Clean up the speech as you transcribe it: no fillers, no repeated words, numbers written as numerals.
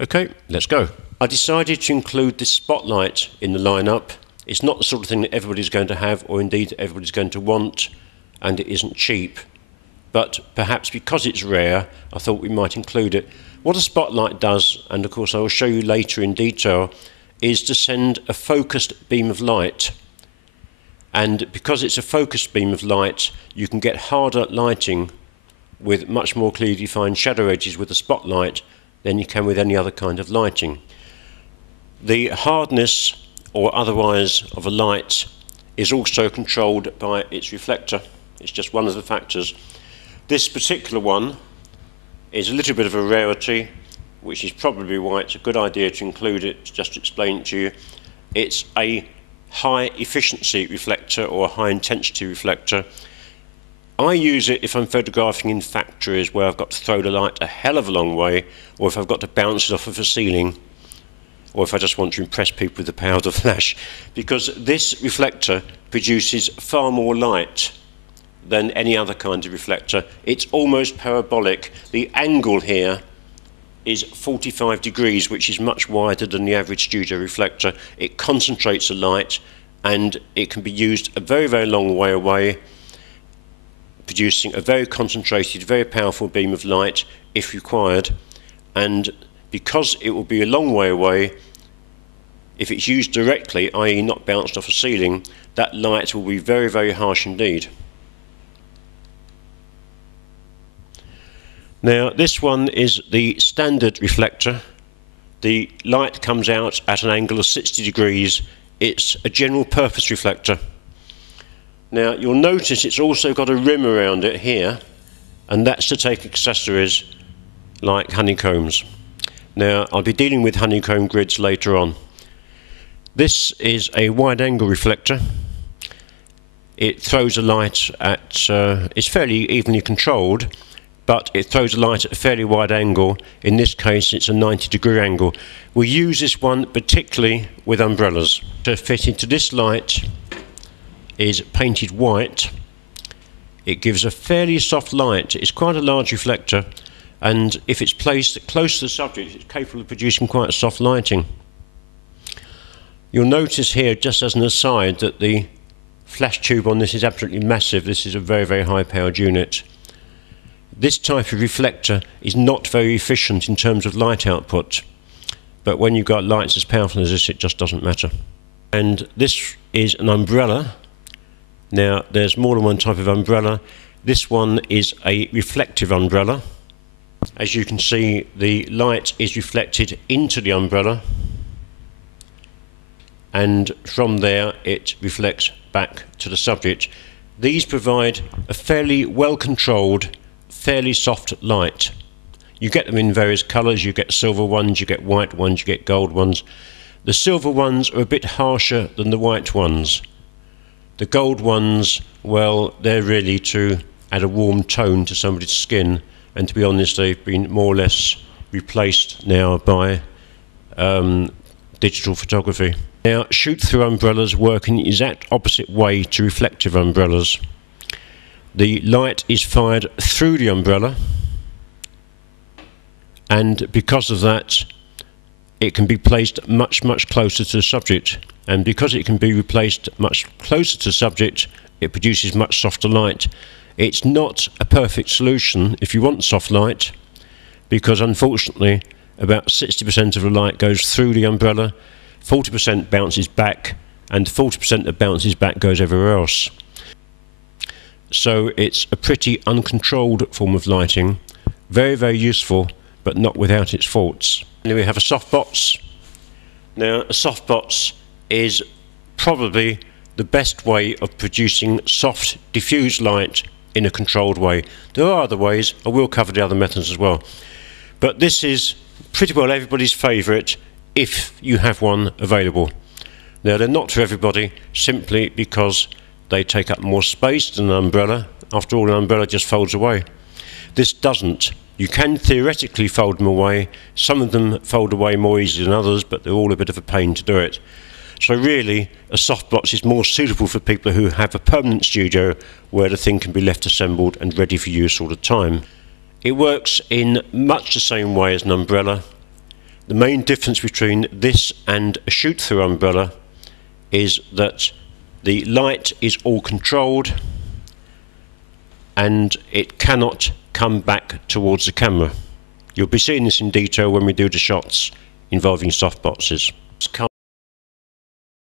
Okay, let's go. I decided to include this spotlight in the lineup. It's not the sort of thing that everybody's going to have, or indeed everybody's going to want, and it isn't cheap. But perhaps because it's rare, I thought we might include it. What a spotlight does, and of course I will show you later in detail, is to send a focused beam of light. And because it's a focused beam of light, you can get harder lighting with much more clearly defined shadow edges with a spotlight than you can with any other kind of lighting. The hardness or otherwise of a light is also controlled by its reflector. It's just one of the factors. This particular one is a little bit of a rarity, which is probably why it's a good idea to include it, just to explain it to you. It's a high efficiency reflector or a high intensity reflector. I use it if I'm photographing in factories where I've got to throw the light a hell of a long way, or if I've got to bounce it off of a ceiling, or if I just want to impress people with the power of the flash, because this reflector produces far more light than any other kind of reflector. It's almost parabolic. The angle here is 45 degrees, which is much wider than the average studio reflector. It concentrates the light, and it can be used a very, very long way away, producing a very concentrated, very powerful beam of light if required. And because it will be a long way away, if it's used directly, i.e. not bounced off a ceiling, that light will be very, very harsh indeed. Now this one is the standard reflector. The light comes out at an angle of 60 degrees. It's a general purpose reflector. Now you'll notice it's also got a rim around it here, and that's to take accessories like honeycombs. Now I'll be dealing with honeycomb grids later on. This is a wide angle reflector. It throws a light at, it's fairly evenly controlled, but it throws a light at a fairly wide angle. In this case it's a 90-degree angle. We use this one particularly with umbrellas. To fit into this light is painted white. It gives a fairly soft light. It's quite a large reflector, and if it's placed close to the subject, it's capable of producing quite soft lighting. You'll notice here, just as an aside, that the flash tube on this is absolutely massive. This is a very, very high powered unit. This type of reflector is not very efficient in terms of light output, but when you've got lights as powerful as this, it just doesn't matter. And this is an umbrella. Now there's more than one type of umbrella. This one is a reflective umbrella. As you can see, the light is reflected into the umbrella, and from there it reflects back to the subject. These provide a fairly well controlled, fairly soft light. You get them in various colours. You get silver ones, you get white ones, you get gold ones. The silver ones are a bit harsher than the white ones. The gold ones, well, they're really to add a warm tone to somebody's skin, and to be honest, they've been more or less replaced now by digital photography. Now, shoot-through umbrellas work in the exact opposite way to reflective umbrellas. The light is fired through the umbrella, and because of that, it can be placed much, much closer to the subject. And because it can be replaced much closer to the subject, it produces much softer light. It's not a perfect solution if you want soft light, because unfortunately about 60% of the light goes through the umbrella, 40% bounces back, and 40% that bounces back goes everywhere else. So it's a pretty uncontrolled form of lighting, very, very useful, but not without its faults. And we have a softbox. Now a softbox is probably the best way of producing soft diffused light in a controlled way. There are other ways. I will cover the other methods as well, but this is pretty well everybody's favourite if you have one available. Now they're not for everybody, simply because they take up more space than an umbrella. After all, an umbrella just folds away. This doesn't. You can theoretically fold them away. Some of them fold away more easily than others, but they're all a bit of a pain to do it. So really, a softbox is more suitable for people who have a permanent studio where the thing can be left assembled and ready for use all the time. It works in much the same way as an umbrella. The main difference between this and a shoot-through umbrella is that the light is all controlled and it cannot come back towards the camera. You'll be seeing this in detail when we do the shots involving softboxes. This